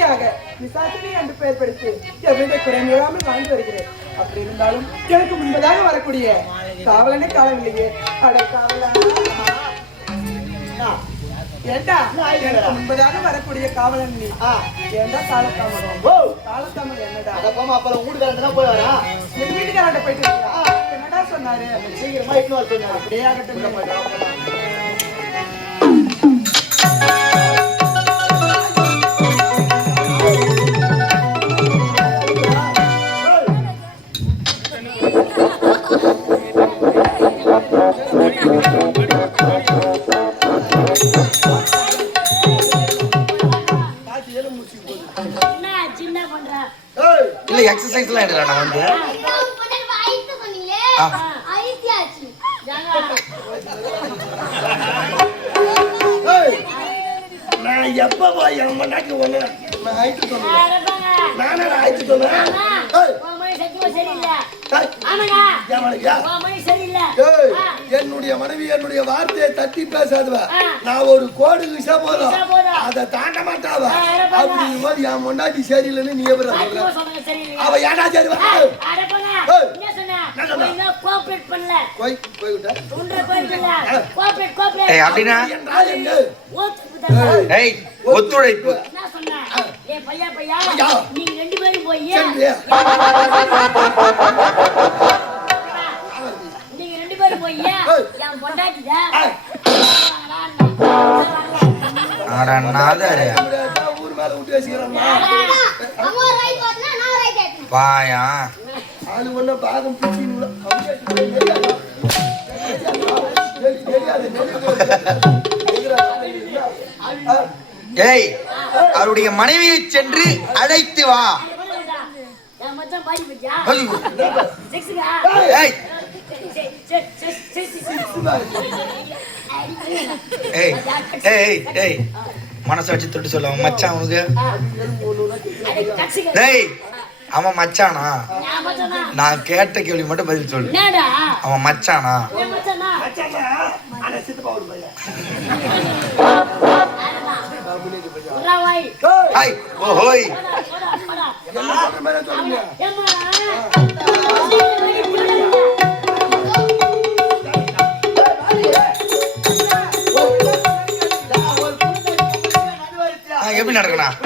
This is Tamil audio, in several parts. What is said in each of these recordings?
மனைவியாக விசாசினி என்று பெயர் படித்து எவ்வித குறைமில்லாமல் வாழ்ந்து வருகிறேன். அப்படி இருந்தாலும் எனக்கு முன்பதாக வரக்கூடிய காவலனே காலவில்லையே. அட காவலா ஏண்டா முன்பதாக வரக்கூடிய காவலன் நீ ஏண்டா காலத்தாமதம்? காலத்தாமதம் என்னடா? அப்புறம் வீட்டுக்காரன் போய் வரா, என் வீட்டுக்காரன் போயிட்டு என்னடா சொன்னாரு? சீக்கிரமா இன்னும் சொன்னாரு. அப்படியே ஆகட்டும். இல்ல எக்ஸசைஸ்லாம் எடுறா நான் வந்து நான் எப்ப என் மண்டாக்கி ஒண்ணு நான் ஆயிட்டு சொன்னேன். நானே ஆயிட்டு சொன்னேன். என்னுடைய மனைவி என்னுடைய வார்த்தையை தட்டி பேசாதுவ. நான் ஒரு கோடு விஷா போதும் அதை தாண்ட மாட்டாவ. அப்படிங்கும் போது என் முன்னாடி சரியில்லைன்னு நீ எப்படி அவ ஏடா சரி அப்படின்னா ஒத்துழைப்பு நீங்க ரெண்டு பேரும் போய் என் பொண்டாட்டிதான் ஊர் மேல விட்டு வச்சுக்கிறேன். பாயா ஆளு ஒண்ணு பாகம் ஏய் அவருடைய மனைவியை சென்று அழைத்து வா. மனசை வச்சு தொட்டு சொல்ல மச்சான் உனக்கு. டேய் அவன் மச்சானா? நான் கேட்ட கேள்வி மட்டும் பதில் சொல்லு. அவன் மச்சானா? ஓஹோய் எப்படி நடக்கணும்?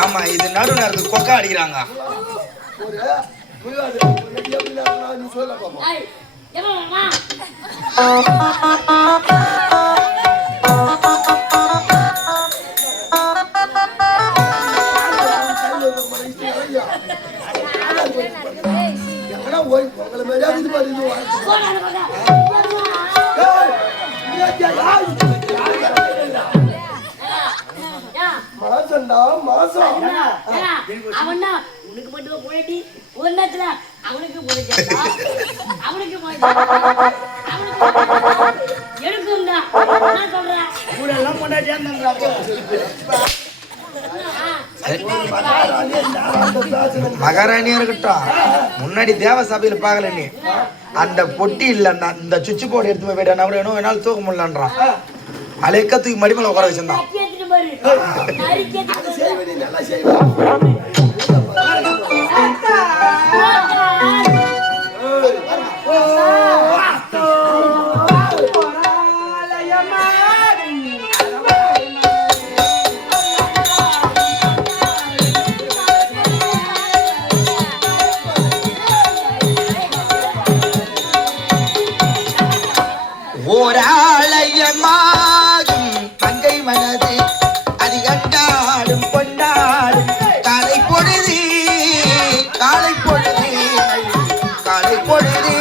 ஆமா இது நடு நேரத்துக்கு கொக்கா அடிக்கிறாங்க. உனக்கு மட்டும் போயிட்டு ஒரு நேரத்துல அவனுக்கு மகாராணியா இருக்கட்டும். முன்னாடி தேவ சபையில பாக்கல நீ அந்த பொட்டி இல்ல அந்த சுவிட்ச் போர்டு எடுத்து போயிட்டா கூட என்ன வேணாலும் தூக்க முடியலன்றான். அலைக்க தூக்கி மடிமலை உட்கார வச்சிருந்தான். ஓராலயமாகும் தங்கை மனது அது கண்டாடும் கொண்டாடும் காலை பொழுது காலை பொழுது காலை பொழுது.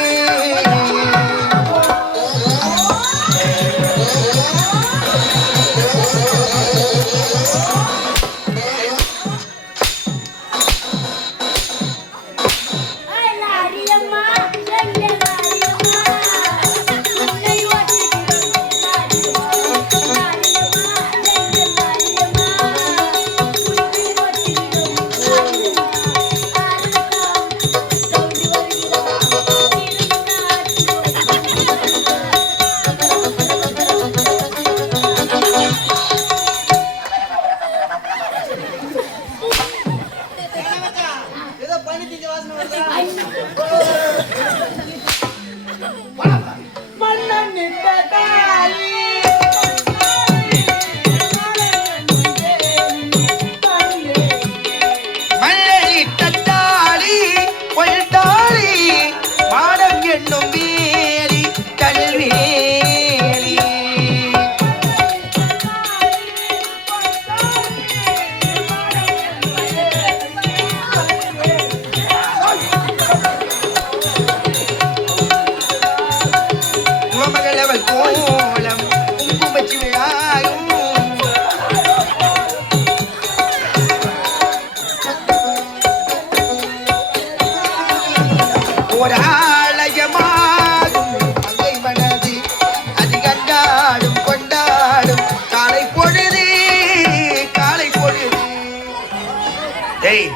ஏய்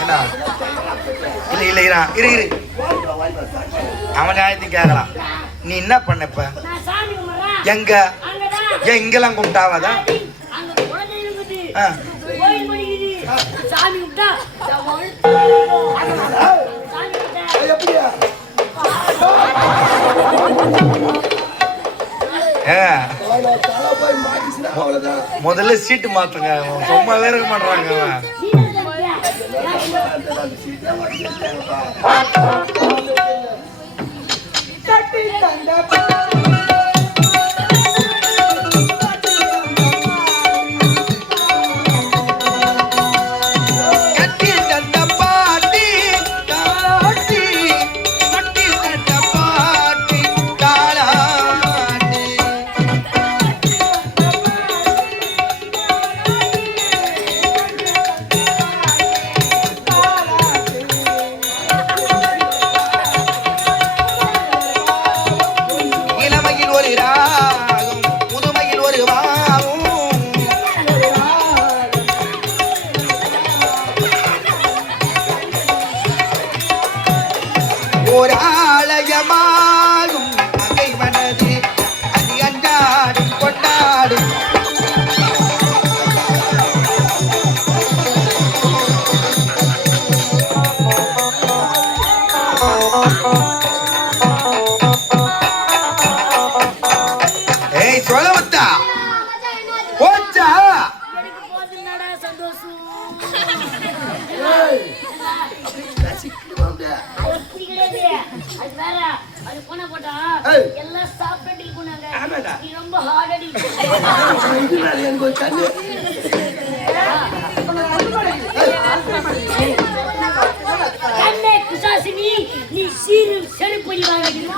என்ன இல்ல இரு அவன் நியாயத்தை கேட்கலாம். நீ என்ன பண்ண இப்ப? நான் சாமி கும்பிடுறேன். எங்க அங்கதான். ஏன் இங்கெல்லாம் கும்பிட்டாவாதா? அங்க குழந்தை இருக்குது. ஆ. கோயில் மணிக்குது. சாமி கும்பிட்டா சாமி கும்பிட்டா எப்படியா தலை போய் மாட்டிச்சுன்னா அவ்வளவுதான். முதல்ல சீட்டு மாத்துங்க. சும்மா வேற இருக்க மாட்டாங்க அவன். தட்டி தந்த எல்லாம் சாப்பிட்டு போனாங்க. நீ ரொம்ப ஹார்ட் அடி. கண்ணே குசாசினி, நீ சீரும் செருப்படி வாங்கிட்டு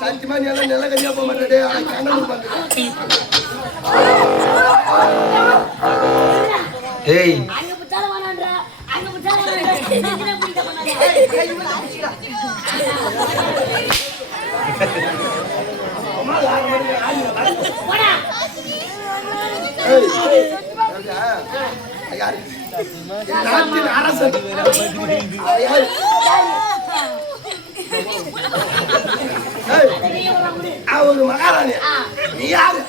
சத்தியமா நீ எல்லாம் நல்ல கல்யாணம் போக மாட்டே. ஏய் அங்க புத்தால வானான்றா, அங்க புத்தால வானான்றா. என்ன புடிக்க பண்ணாத. போடா. யாரு? நாட்டின் அரசன். யாரு? ஒரு மகாராணி. நீ யாரு?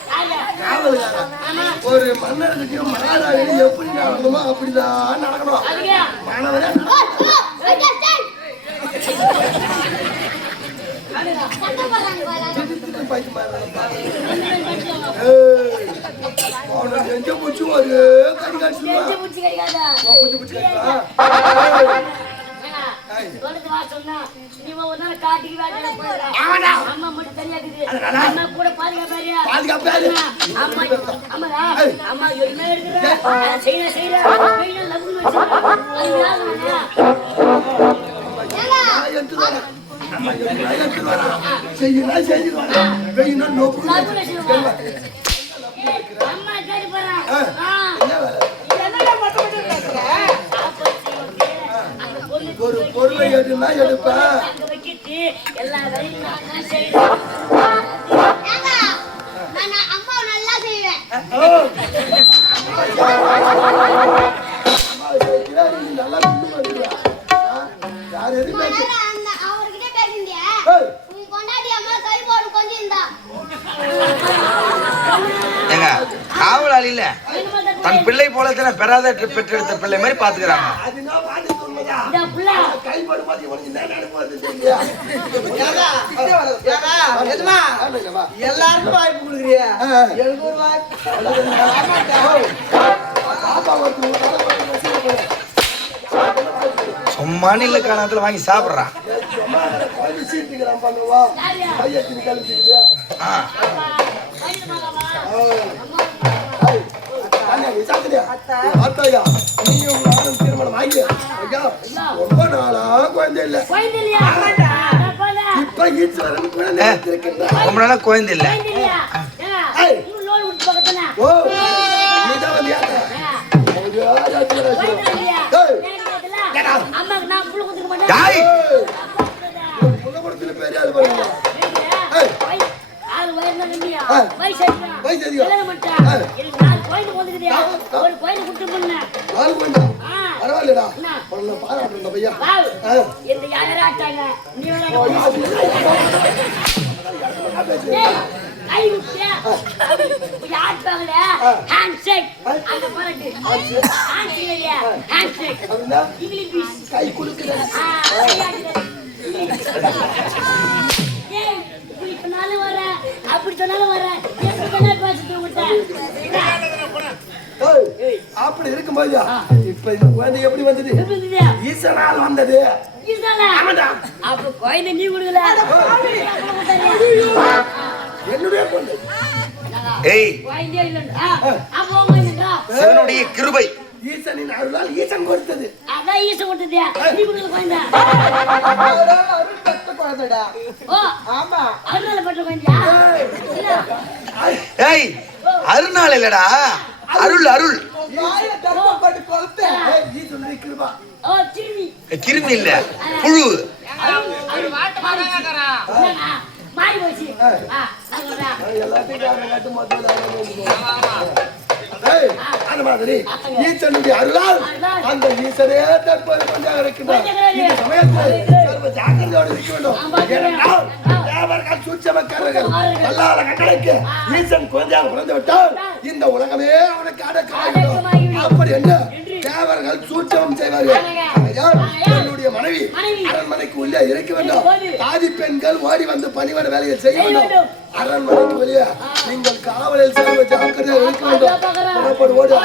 ஒரு மன்னர்கிட்டயும் மகாராணி எப்படி நடக்கணுமோ அப்படிதான் நடக்கணும். மாணவரே நெஞ்ச பூச்சி ஒரு கடி காய்ச்சல் அம்மா மட்டும் தெரியாது. அம்மா கூட பாதுகாப்பாரியா? அம்மா எதுவுமே எடுக்கிற செய்யற அம்மா கேட்டு போறான். ஒரு பொருளை எடுனா எடுப்பேன். எல்லா வேலையும் நான் செய்வேன். அம்மா நல்லா செய்வேன். நல்லா யார் எதுவுமே அவர்கிட்ட பேசுங்க. உன் கொண்டாடி அம்மா கை போடு கொஞ்சம் இருந்தா. ஏங்க காவலாளி இல்ல தன் பிள்ளை போல தானே பெறாத பெற்றெடுத்த பிள்ளை மாதிரி பாத்துக்கிறாங்க. எல்லாருக்கும் வாய்ப்பு கொடுக்குறியா? எனக்கு ஒரு வாய்ப்பு. சும்மா இல்ல காலத்துல வாங்கி சாப்பிடுறான். திருமணம் ஆகி ரொம்ப நாளா குழந்தை இல்ல. இப்ப ரொம்ப நாளா குழந்தை இல்ல. ஓ நீதான் வந்து யாய் பேர் யாரு வயசுல இல்லையா? ஆ. வயசு அதிகம். வயசு அதிகம். கல்யாணம் பண்ணிட்டா. ஆ. எனக்கு 4 குழந்தை பிறந்துக்குதுயா. ஒரு குழந்தை குட்டி பண்ணேன். ஆள் வேண்டாம். ஆ. பரவாயில்லடா. என்ன? உன்னை பாராட்டுறேன் பையா. வாவ். ஆ. இந்த யாரா ஆட்டாங்க? நீ வேற ஏய், கை விட்டு. யார் பாக்கல? ஹேண்ட்ஷேக். அந்த பாராட்டு. ஹேண்ட்ஷேக் இல்லையா? ஹேண்ட்ஷேக். அப்படின்னா இங்கிலீஷ். கை குலுக்குறேன். ஆ, கையாட்டுறது. ஏய், இப்படி சொன்னாலும் வரேன், அப்படி சொன்னாலும் வரேன். எப்படி சொன்னா பேசிட்டு விட்டேன். ஏய், அப்படி இருக்கும்போது இப்ப இந்த குழந்தை எப்படி வந்தது? எப்படி இருந்துது? ஈசனால் வந்தது. இதுதானே? அப்ப குழந்தை நீ கொடுக்கல. என்னுடைய குழந்தை. ஏய் குழந்தையே இல்லைன்னு. அப்போ உங்க என்னடா? சிவனுடைய கிருபை. ஈசனின் அருளால் ஈசன் கொடுத்தது. அதான் ஈசை கொடுத்தது. நீ கொடுக்கல குழந்தை. அருள் பெற்ற குழந்தைடா. ஓ, ஆமா. அதனால பட்ட குழந்தையா? இல்ல. ஏய் அருணாள் இல்லடா, அருள் அருள். வாயில தர்மம் போட்டு கொளுத்தேன். ஏய், ஈசனுடைய கிருபா. ஓ, திரும்பி. கிருமி இல்ல, புழு. என்னடா? மாறி போச்சு. நான் சொல்றேன். எல்லாத்தையும் காரணம் காட்டு மொத்தம் ஏய், அந்த மாதிரி ஈசனுடைய அருளால் அந்த ஈசனே தற்போது கொஞ்சம் இருக்கின்றார். இந்த சமயத்தில் சர்வ ஜாக்கிரதையோடு இருக்க வேண்டும். ஏனென்றால் தேவர்கள் சூட்சமக்காரர்கள் வல்லாள கட்டளைக்கு ஈசன் குழந்தையாக பிறந்து விட்டால் இந்த உலகமே அவனுக்கு அடக்கமாகிவிடும். அப்படி என்ன தேவர்கள் சூட்சமம் செய்வார்கள். ஆகையால் என்னுடைய மனைவி அரண்மனைக்கு உள்ளே இருக்க வேண்டும். ஆதி பெண்கள் ஓடி வந்து பணிவன வேலையை செய்ய வேண்டும். அரண்மனைக்கு வெளியே நீங்கள் காவலில் செல்வ ஜாக்கிரதையாக இருக்க வேண்டும். புறப்படு, ஓடு.